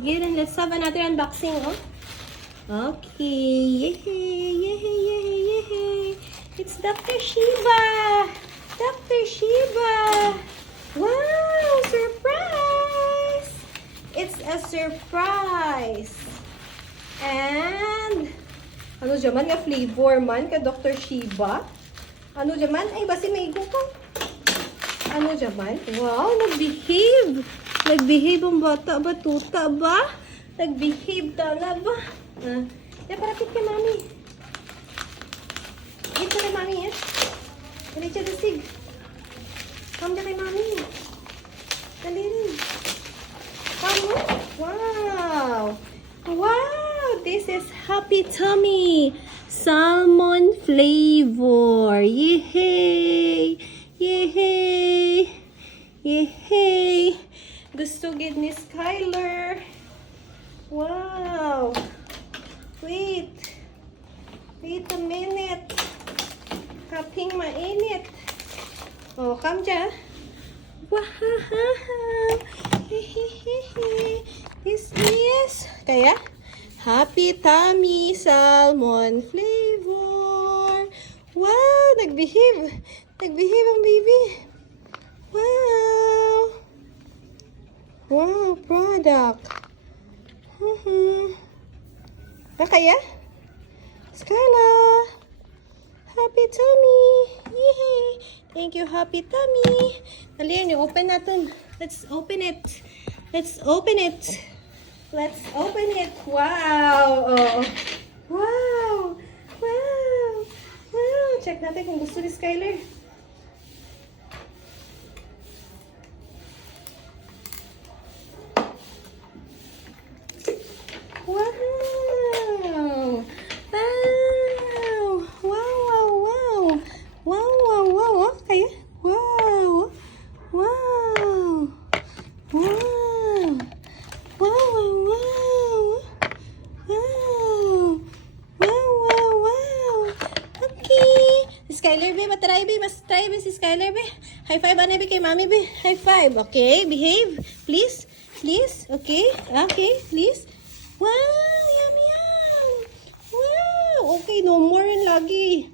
Again, and let's have another unboxing, oh. Okay, yay, yay, yay, yay. It's Dr. Shiba. Dr. Shiba. Wow, surprise. It's a surprise. And, ano dyaman nga flavor man ka Dr. Shiba? Ano dyaman? Ay, basi may igo ko. Ano dyaman? Wow, nag-behave. Nag-behave ang bata ba? Tuta ba? Nag-behave tala ba? Parapit kay mami. Dito kay mami, eh. Dali siya dasig. Come na kay mami. Dali rin. Come. Wow. Wow. This is Happy Tummy. Salmon flavor. Yay. Yay. Yay. Gusto gid ni Skyler. Wow. Wait a minute. Kaping mainit. Oh, come dyan. Wow. This is kaya Happy Tummy Salmon flavor. Wow, nagbehave. Nagbehave ang baby. Wow. Wow, product. Kaya? Skyla. Happy Tummy. Yay. Thank you, Happy Tummy. Dali yan, open natin. Let's open it. Let's open it. Let's open it. Wow. Oh. Wow. Wow. Wow. Check natin kung gusto ni Skyler. Wow! Wow! Wow! Wow! Wow! Wow! Wow! Wow! Okay. Wow! Wow! Wow! Wow! Wow! Wow! Wow! Wow! Wow! Okay. Skyler, be, matry, be. Mas try, be, si Skyler, be. High five, ano, be, kay mami, be. High five. Okay, behave. Please. Please. Okay. Okay, please. Wow! Yum, yum! Wow! Okay, no more yan lagi.